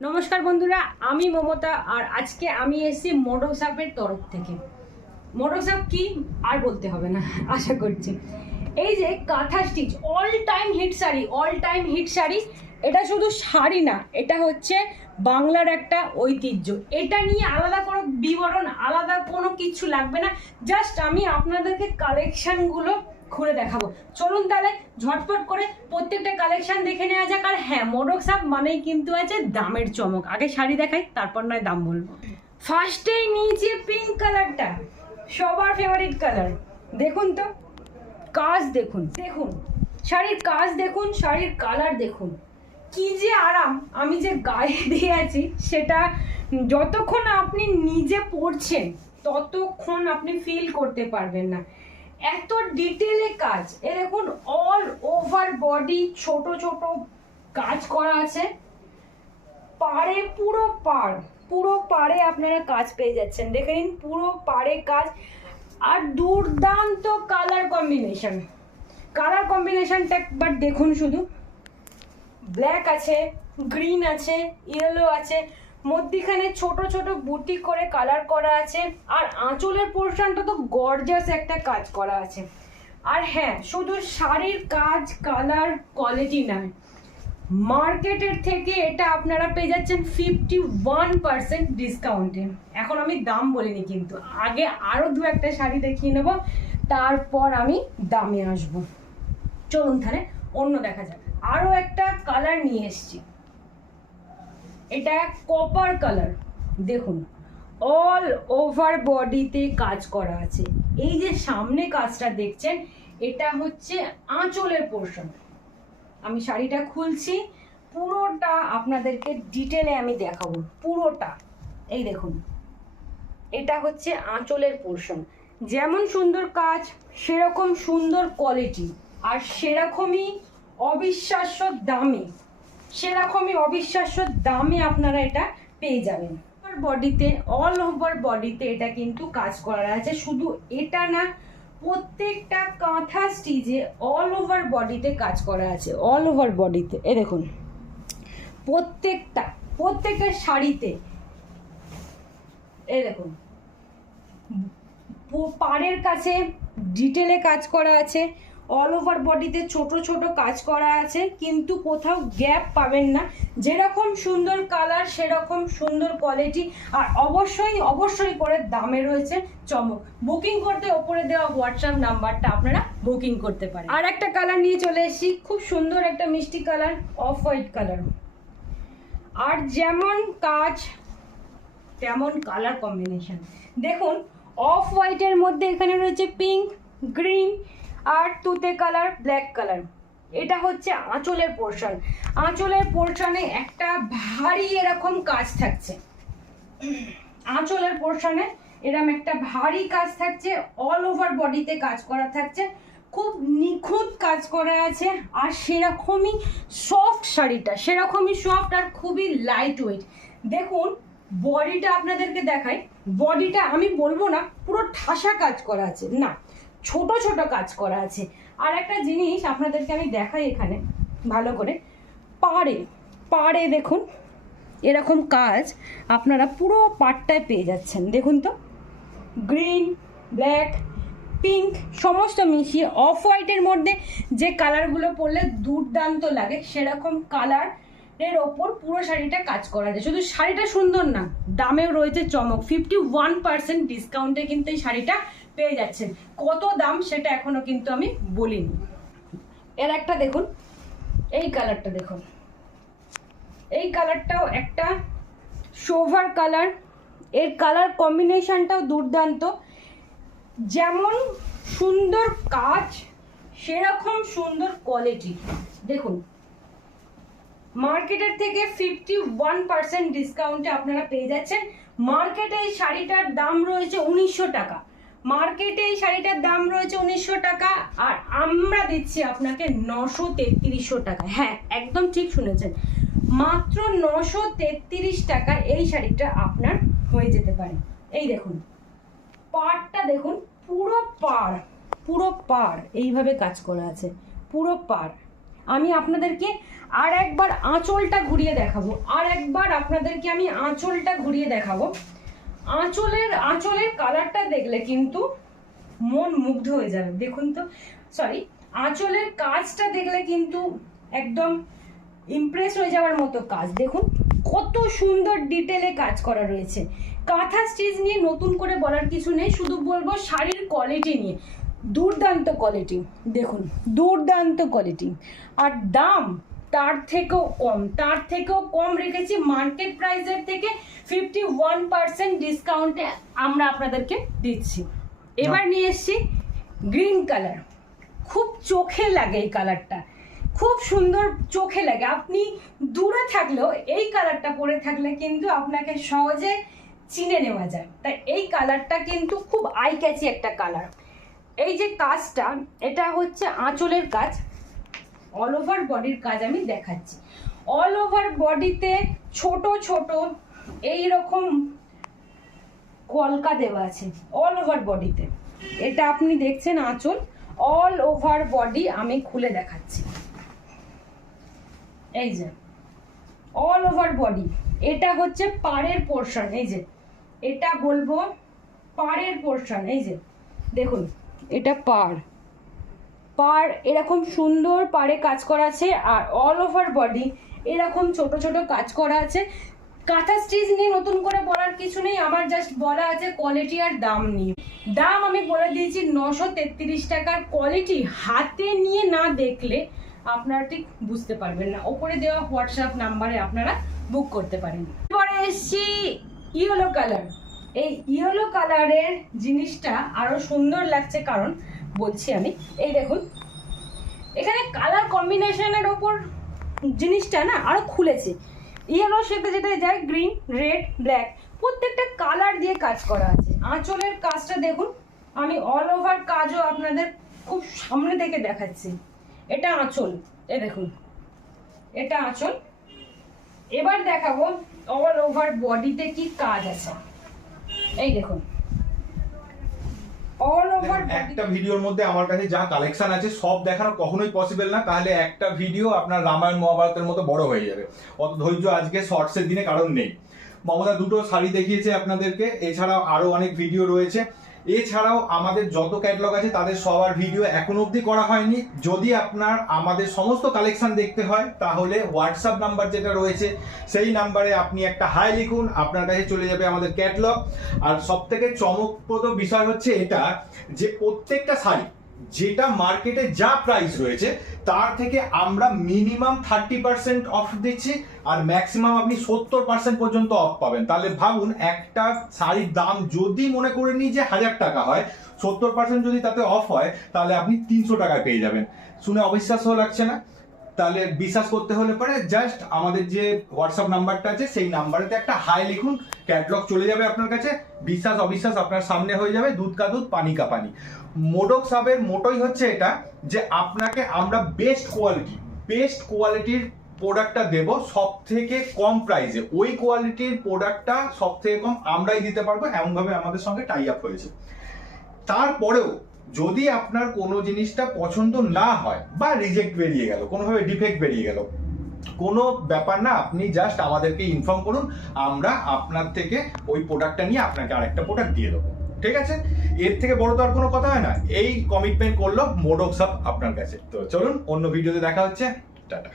নমস্কার বন্ধুরা, আমি মমতা। আর আজকে আমি এসেছি মোডোসাপের তরফ থেকে। মোডোসাপ কি আর বলতে হবে না আশা করছি। এই যে kantha stitch all time hit sari. এটা শুধু শাড়ি না, এটা হচ্ছে বাংলার একটা ঐতিহ্য। এটা নিয়ে আলাদা কোনো বিবরণ, আলাদা কোনো কিছু লাগবে না। জাস্ট আমি আপনাদেরকে কালেকশানগুলো খুলে দেখাবো। চলুন তাহলে ঝটপট করে প্রত্যেকটা কালেকশন দেখে নেওয়া যাক। আর হ্যাঁ, মোডোসাপ মানেই কিন্তু আছে দামের চমক। আগে শাড়ি দেখাই, তারপর নয় দাম বলবো। ফার্স্টেই নিয়েছি পিঙ্ক কালারটা, সবার ফেভারিট কালার। দেখুন তো কাজ, দেখুন শাড়ির কাজ, দেখুন শাড়ির কালার, দেখুন কি যে আরাম। আমি যে গায়ে দিয়ে আছি সেটা যতক্ষণ আপনি নিজে পরছেন ততক্ষণ আপনি ফিল করতে পারবেন না। এত ডিটেলে কাজ। এ দেখুন অল ওভার বডি ছোট ছোট কাজ করা আছে। পাড়ে পুরো পাড়ে আপনারা কাজ পেয়ে যাচ্ছেন। দেখে নিন পুরো পাড়ে কাজ। আর দুর্দান্ত কালার কম্বিনেশনটা একবার দেখুন শুধু। ব্ল্যাক আছে, গ্রিন আছে, ইয়েলো আছে, মধ্যিখানে ছোট ছোট বুটি করে কালার করা আছে। আর আঁচলের পোর্শনটা তো গর্জাস একটা কাজ করা আছে। আর হ্যাঁ, শুধু শাড়ির কাজ, কালার, কোয়ালিটি নয়, মার্কেটের থেকে এটা আপনারা পেয়ে যাচ্ছেন 51% ডিসকাউন্টে। এখন আমি দাম বলিনি, কিন্তু আগে আরও দু একটা শাড়ি দেখিয়ে নেব, তারপর আমি দামে আসব। চলুন তাহলে অন্য দেখা যাক। আরও একটা কালার নিয়ে এসছি, এটা কপার কালার। দেখুন অল ওভার বডিতে কাজ করা আছে। এই যে সামনে কাজটা দেখছেন, এটা হচ্ছে আঁচলের পোর্শন। আমি শাড়িটা খুলছি, পুরোটা আপনাদেরকে ডিটেলে আমি দেখাবো পুরোটা। এই দেখুন, এটা হচ্ছে আঁচলের পোর্শন। যেমন সুন্দর কাজ, সেরকম সুন্দর কোয়ালিটি, আর সেরকমই অবিশ্বাস্য দামে আপনারা এটা পেয়ে যাবেন। বডিতে অল ওভার বডিতে এটা কিন্তু কাজ করা আছে। শুধু এটা না, প্রত্যেকটা কাঁথা স্টিচে অল ওভার বডিতে কাজ করা আছে, অল ওভার বডিতে। এ দেখুন প্রত্যেকটা শাড়িতে এই দেখুন পাড়ের কাছে ডিটেলে কাজ করা আছে। অল ওভার বডিতে ছোট ছোট কাজ করা আছে, কিন্তু কোথাও গ্যাপ পাবেন না। যেরকম সুন্দর কালার, সেরকম সুন্দর কোয়ালিটি, আর অবশ্যই করে দামে রয়েছে চমক। বুকিং করতে ওপরে দেওয়া হোয়াটসঅ্যাপ নাম্বারটা আপনারা বুকিং করতে পারেন। আর একটা কালার নিয়ে চলে এসেছি, খুব সুন্দর একটা মিষ্টি কালার, অফ হোয়াইট কালার। আর যেমন কাজ তেমন কালার কম্বিনেশন। দেখুন অফ হোয়াইটের মধ্যে এখানে রয়েছে পিঙ্ক, গ্রিন আর তুতে কালার, ব্ল্যাক কালার। এটা হচ্ছে আঁচলের পোর্শন। আঁচলের পোর্শনে একটা ভারী এরকম কাজ থাকছে। আঁচলের পোর্শনে এরকম একটা ভারী কাজ থাকছে, অল ওভার বডিতে কাজ করা থাকছে। খুব নিখুঁত কাজ করা আছে। আর সেরকমই সফট শাড়িটা, সেরকমই সফট আর খুবই লাইট ওয়েট। দেখুন বডিটা আপনাদেরকে দেখাই। বডিটা আমি বলবো না পুরো ঠাসা কাজ করা আছে, না, ছোট ছোট কাজ করা আছে। আর একটা জিনিস আপনাদেরকে আমি দেখাই এখানে ভালো করে। পাড়ে দেখুন এরকম কাজ আপনারা পুরো পাড়টায় পেয়ে যাচ্ছেন। দেখুন তো গ্রিন, ব্ল্যাক, পিঙ্ক সমস্ত মিশিয়ে অফ হোয়াইটের মধ্যে যে কালারগুলো পরলে দুর্দান্ত লাগে, সেরকম কালার এর ওপর পুরো শাড়িটা কাজ করা যায়। শুধু শাড়িটা সুন্দর না, দামেও রয়েছে চমক। 51% ডিসকাউন্টে কিন্তু এই শাড়িটা পেয়ে যাচ্ছেন। কত দাম সেটা এখনো কিন্তু আমি বলিনি। এর একটা দেখুন, এই কালারটা দেখুন, এই কালারটাও একটা সোভার কালার। এর কালার কম্বিনেশনটাও দুর্দান্ত। যেমন সুন্দর কাজ, সেরকম সুন্দর কোয়ালিটি। দেখুন মার্কেটের থেকে 51% ডিসকাউন্টে আপনারা পেয়ে যাচ্ছেন। মার্কেটে এই শাড়িটার দাম রয়েছে 1900 টাকা। টাকা, আর আমরা দিচ্ছি আপনাকে 933 টাকা। হ্যাঁ, একদম ঠিক শুনেছেন, মাত্র 933 টাকা এই শাড়িটা আপনার হয়ে যেতে পারে। এই দেখুন পাড়টা দেখুন, পুরো পাড় এইভাবে কাজ করা আছে, পুরো পাড়। আমি আপনাদেরকে আর একবার আঁচলটা ঘুরিয়ে দেখাবো, আর একবার আপনাদেরকে আমি আঁচলটা ঘুরিয়ে দেখাবো। আঁচলের কালারটা দেখলে কিন্তু মন মুগ্ধ হয়ে যাবে। দেখুন তো, সরি, আঁচলের কাজটা দেখলে কিন্তু একদম ইমপ্রেস হয়ে যাওয়ার মতো কাজ। দেখুন কত সুন্দর ডিটেলে কাজ করা রয়েছে। কাঁথা স্টিচ নিয়ে নতুন করে বলার কিছু নেই, শুধু বলবো শাড়ির কোয়ালিটি নিয়ে দুর্দান্ত কোয়ালিটি। দেখুন দুর্দান্ত কোয়ালিটি, আর দাম তার থেকেও কম রেখেছি। মার্কেট প্রাইসের থেকে 51% ডিসকাউন্টে আমরা আপনাদেরকে দিচ্ছি। এবার নিয়ে এসছি গ্রিন কালার। খুব চোখে লাগে এই কালারটা, খুব সুন্দর চোখে লাগে। আপনি দূরে থাকলেও এই কালারটা পরে থাকলে কিন্তু আপনাকে সহজে চিনে নেওয়া যায়। তাই এই কালারটা কিন্তু খুব আই ক্যাচি একটা কালার। এই যে কাজটা, এটা হচ্ছে আঁচলের কাজ, অল ওভার বডির কাজ আমি দেখাচ্ছি। অল ওভার বডিতে ছোট ছোট এই রকম কলকা দেওয়া আছে অল ওভার বডিতে। এটা আপনি দেখছেন আঁচল, অল ওভার বডি আমি খুলে দেখাচ্ছি। এই যে অল ওভার বডি, এটা হচ্ছে পাড়ের পোর্শন। এই যে এটা বলবো পাড়ের পোর্শন। এই যে দেখুন, এটা পাড় এরকম সুন্দর পাড়ে কাজ করা আছে, আর অল ওভার বডি এরকম ছোট ছোট কাজ করা আছে। কাঁথা স্টিচ নিয়ে নতুন করে বলার কিছু নেই, আমার জাস্ট বলা আছে কোয়ালিটি আর দাম নিয়ে। দাম আমি বলে দিয়েছি 933 টাকার। কোয়ালিটি হাতে নিয়ে না দেখলে আপনারা ঠিক বুঝতে পারবেন না। ওপরে দেওয়া হোয়াটসঅ্যাপ নাম্বারে আপনারা বুক করতে পারেন। এবারে এসছি ইয়েলো কালার। এই ইয়েলো কালারের জিনিসটা আরো সুন্দর লাগছে, কারণ বলছি আমি, এই দেখুন এখানে কালার কম্বিনেশনের ওপর জিনিসটা না আরো খুলেছে। ইয়েলোর সাথে যেটা যায় গ্রিন, রেড, ব্ল্যাক, প্রত্যেকটা কালার দিয়ে কাজ করা আছে। আঁচলের কাজটা দেখুন, আমি অল ওভার কাজও আপনাদের খুব সামনে থেকে দেখাচ্ছি। এটা আঁচল, এ দেখুন এটা আঁচল। এবার দেখাবো অল ওভার বডিতে কি কাজ আছে। এই দেখুন অল ওভার একটা ভিডিওর মধ্যে আমার কাছে যা কালেকশন আছে সব দেখানো কখনোই পসিবল না, তাহলে একটা ভিডিও আপনার রামায়ণ মহাভারতের মতো বড় হয়ে যাবে। অত ধৈর্য আজকে শর্টসের দিনে কারণ নেই। মমতা দুটো শাড়ি দেখিয়েছে আপনাদেরকে, এছাড়াও আরো অনেক ভিডিও রয়েছে। এছাড়াও আমাদের যত ক্যাটালগ আছে তাদের সবার ভিডিও এখন অবধি করা হয়নি। যদি আপনার আমাদের সমস্ত কালেকশন দেখতে হয় তাহলে হোয়াটসঅ্যাপ নাম্বার যেটা রয়েছে সেই নাম্বারে আপনি একটা হাই লিখুন, আপনার কাছে চলে যাবে আমাদের ক্যাটালগ। আর সব থেকে চমকপ্রদ বিষয় হচ্ছে এটা যে প্রত্যেকটা শাড়ি যেটা মার্কেটে যা প্রাইস রয়েছে তার থেকে আমরা মিনিমাম 30% অফ দিচ্ছি, আর ম্যাক্সিমাম আপনি 70% পর্যন্ত অফ পাবেন। তাহলে ভাবুন, একটা শাড়ির দাম যদি মনে করে নিই যে 1000 টাকা হয়, 70% যদি তাতে অফ হয় তাহলে আপনি 300 টাকায় পেয়ে যাবেন। শুনে অবিশ্বাস্য লাগছে না? তাহলে বিশ্বাস করতে হলে পরে জাস্ট আমাদের যে হোয়াটসঅ্যাপ নাম্বারটা আছে সেই নাম্বারেতে একটা হাই লিখুন, ক্যাটালগ চলে যাবে আপনার কাছে। বিশ্বাস অবিশ্বাস আপনার সামনে হয়ে যাবে, দুধ কা দুধ পানি কা পানি। মোডক সাবের মোটোই হচ্ছে এটা যে আপনাকে আমরা বেস্ট কোয়ালিটির প্রোডাক্টটা দেব সব থেকে কম প্রাইসে। ওই কোয়ালিটির প্রোডাক্টটা সব থেকে কম আমরাই দিতে পারবো, এমনভাবে আমাদের সঙ্গে টাই আপ হয়েছে। তারপরেও যদি আপনার কোনো জিনিসটা পছন্দ না হয় বা রিজেক্ট বেরিয়ে গেল, কোনোভাবে ডিফেক্ট বেরিয়ে গেল, কোনো ব্যাপার না, আপনি জাস্ট আমাদেরকে ইনফর্ম করুন, আমরা আপনার থেকে ওই প্রোডাক্টটা নিয়ে আপনাকে আরেকটা প্রোডাক্ট দিয়ে দেবো। ঠিক আছে? এর থেকে বড় তো আর কোনো কথা হয় না। এই কমিটমেন্ট করলো মোডক সাব আপনার কাছে। তো চলুন, অন্য ভিডিওতে দেখা হচ্ছে। টাটা।